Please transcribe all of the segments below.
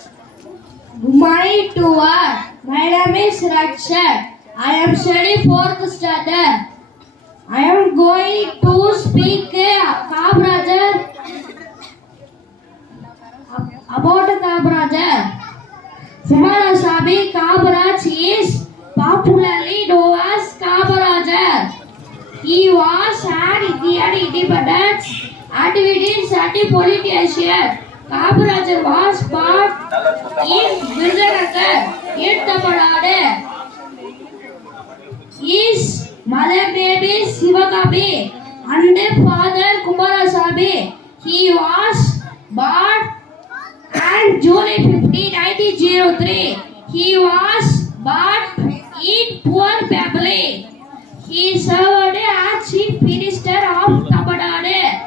Good morning to all. My name is Raksha. I am studying 4th standard. I am going to speak about Kamarajar. Kumarasamy Kamaraj is popularly known as Kamarajar. He was an Indian independence activist and politician. Kamarajar was born in Virudhunagar in Tamil Nadu. His mother name is Sivagami and father Kumarasamy. He was born on July 15, 1903. He was born in poor family. He served as Chief Minister of Tamil Nadu.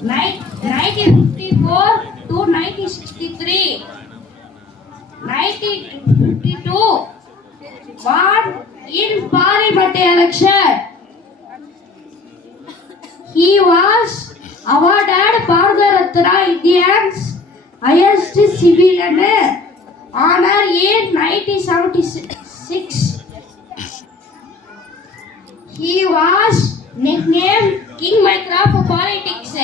1954 to 1963. 1952 won in Parliament election. He was awarded Bharat Ratna, India's highest civilian honor in 1976. He was nicknamed King Maker for politics.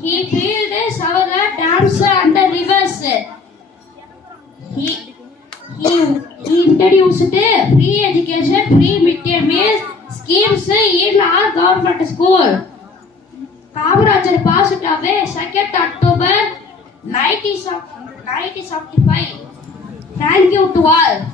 He built several dams and rivers. He introduced free education, free midday meal schemes in all government schools. Kamarajar passed away 2nd October 1975. Thank you to all.